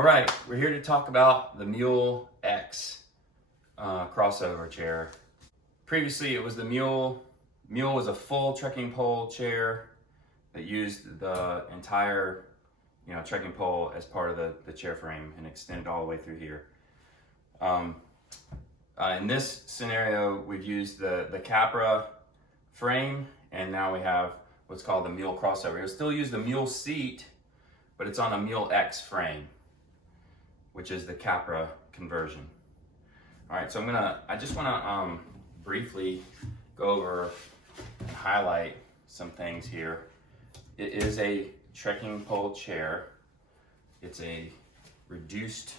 All right, we're here to talk about the MUHL crossover chair. Previously, it was the MUHL. MUHL was a full trekking pole chair that used the entire, trekking pole as part of the chair frame and extended all the way through here. In this scenario, we've used the Capra frame, and now we have what's called the MUHL crossover. You'll still use the MUHL seat, but it's on a MULEX frame, which is the Capra conversion. All right, so I just wanna briefly go over and highlight some things here. It is a trekking pole chair. It's a reduced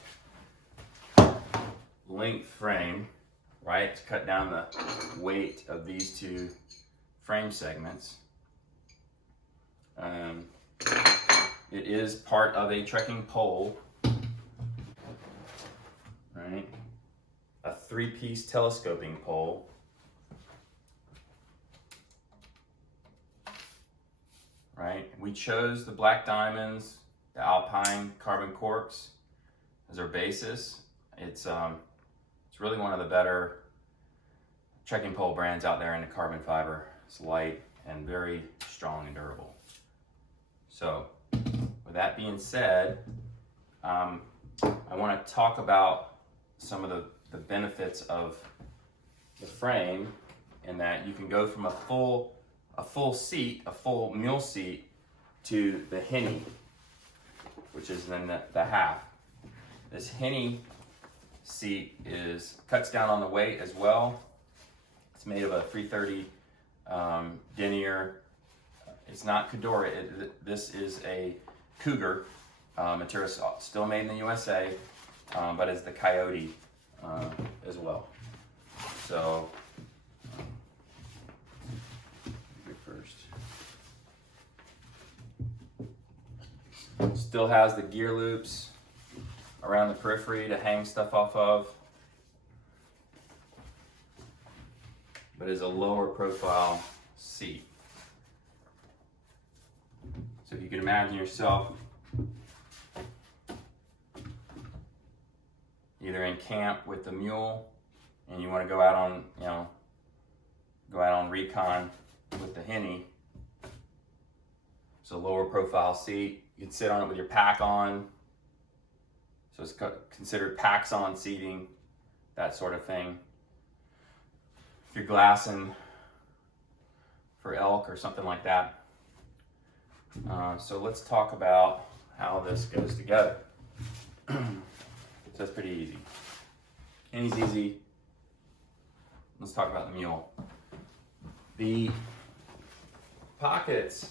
length frame, right? To cut down the weight of these two frame segments. It is part of a trekking pole, right? A 3-piece telescoping pole. Right? We chose the Black Diamonds, the Alpine carbon corks as our basis. It's really one of the better trekking pole brands out there in the carbon fiber. It's light and very strong and durable. So, with that being said, I want to talk about some of the benefits of the frame, in that you can go from a full seat, a full mule seat, to the HINNY, which is then the half. This HINNY seat cuts down on the weight as well. It's made of a 330 denier. It's not Cadora. This is a Cougar material, still made in the USA, but it's the Coyote as well. So, first, still has the gear loops around the periphery to hang stuff off of, but is a lower profile seat. So if you can imagine yourself either in camp with the mule and you want to go out on Recon with the HINNY. It's a lower profile seat. You can sit on it with your pack on. So it's considered packs on seating, that sort of thing. If you're glassing for elk or something like that. So let's talk about how this goes together. So that's pretty easy. HINNY's easy. Let's talk about the MUHL. The pockets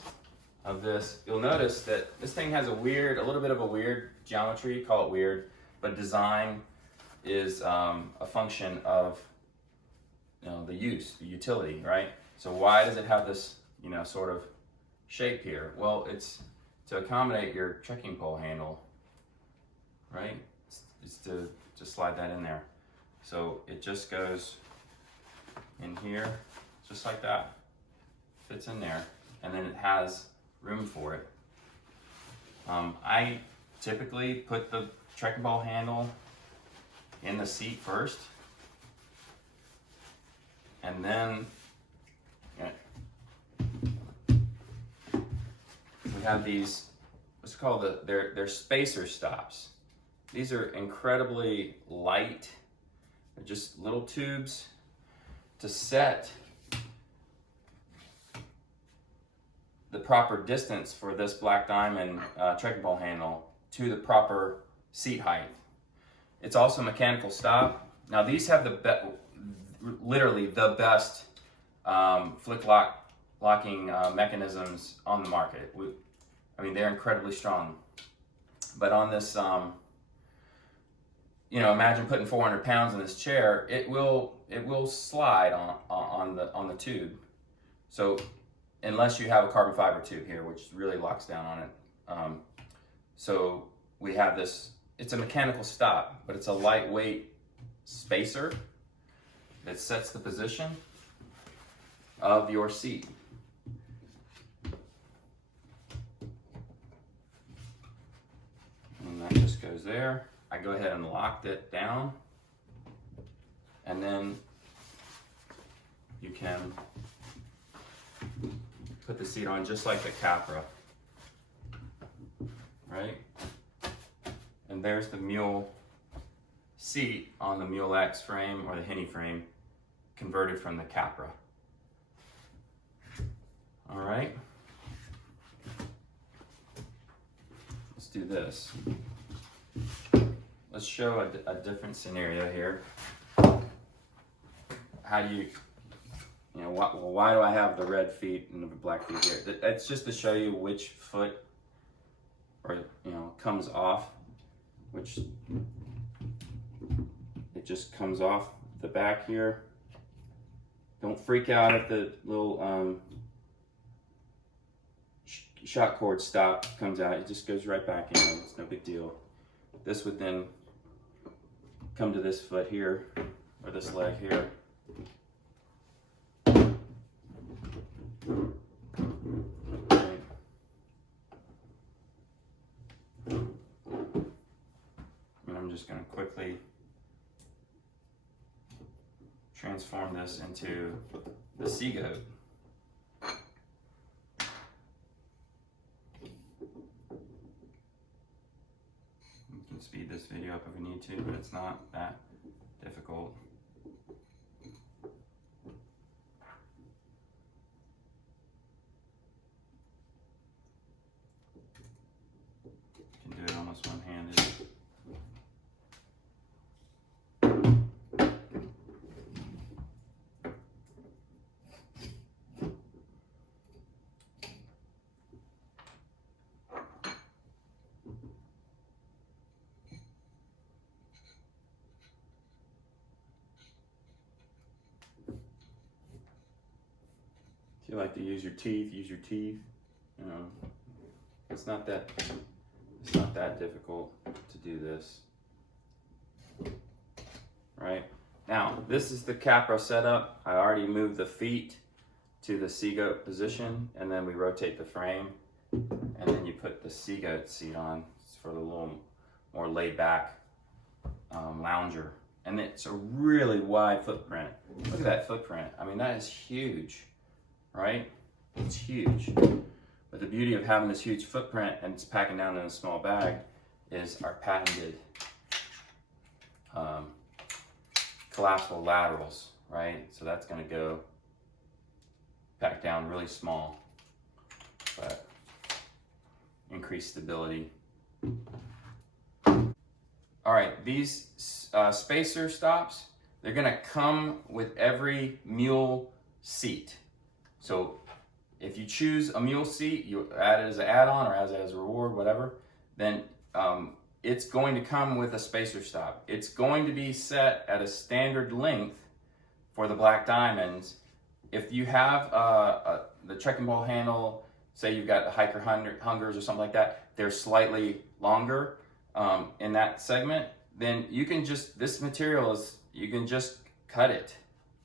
of this, you'll notice that this thing has a little bit of a weird geometry, call it weird, but design is a function of the utility, right? So why does it have this sort of shape here? Well, it's to accommodate your trekking pole handle, right? It's to just slide that in there. So it just goes in here, just like that. Fits in there, and then it has room for it. I typically put the trekking pole handle in the seat first, and then we have these, what's called they're spacer stops. These are incredibly light. They're just little tubes to set the proper distance for this Black Diamond trekking pole handle to the proper seat height. It's also mechanical stop. Now these have literally the best flick locking mechanisms on the market. They're incredibly strong. But on this, imagine putting 400 pounds in this chair. It will slide on the tube. So unless you have a carbon fiber tube here, which really locks down on it. So we have this, it's a mechanical stop, but it's a lightweight spacer that sets the position of your seat. And that just goes there. I go ahead and lock it down, and then you can put the seat on just like the Capra, right? And there's the Mule seat on the MUHL frame or the HINNY frame, converted from the Capra. All right, let's do this. Let's show a different scenario here. How do you know, why do I have the red feet and the black feet here? That's just to show you which foot, or comes off, which it just comes off the back here. Don't freak out if the little shot cord stop comes out. It just goes right back in. It's no big deal. This would then come to this foot here, or this leg here. And I'm just going to quickly transform this into the Seagoat. You can speed this video up if we need to, but it's not that difficult. You can do it almost one-handed. If you like to use your teeth, use your teeth. It's not that difficult to do this. Right? Now, this is the Capra setup. I already moved the feet to the Seagoat position, and then we rotate the frame, and then you put the Seagoat seat on. It's for the little more laid back lounger. And it's a really wide footprint. Look at that footprint. I mean, that is huge. Right? It's huge. But the beauty of having this huge footprint and it's packing down in a small bag is our patented collapsible laterals, right? So that's going to go pack down really small, but increase stability. All right, these spacer stops, they're going to come with every Mule seat. So if you choose a Mule seat, you add it as an add-on or as a reward, whatever, then it's going to come with a spacer stop. It's going to be set at a standard length for the black diamonds. If you have the trekking pole handle, say you've got the hiker hungers or something like that, they're slightly longer in that segment, then you can just, this material is, you can just cut it,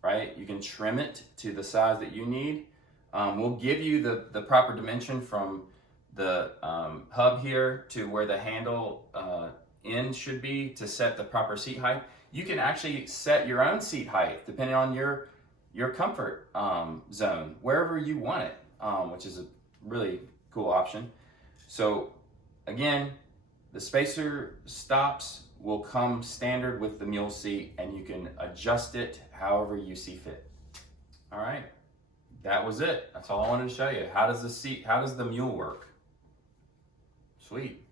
right? You can trim it to the size that you need. We'll give you the proper dimension from the hub here to where the handle end should be to set the proper seat height. You can actually set your own seat height depending on your comfort zone, wherever you want it, which is a really cool option. So again, the spacer stops will come standard with the Mule seat, and you can adjust it however you see fit. All right, that was it. That's all I wanted to show you. How does the Mule work? Sweet.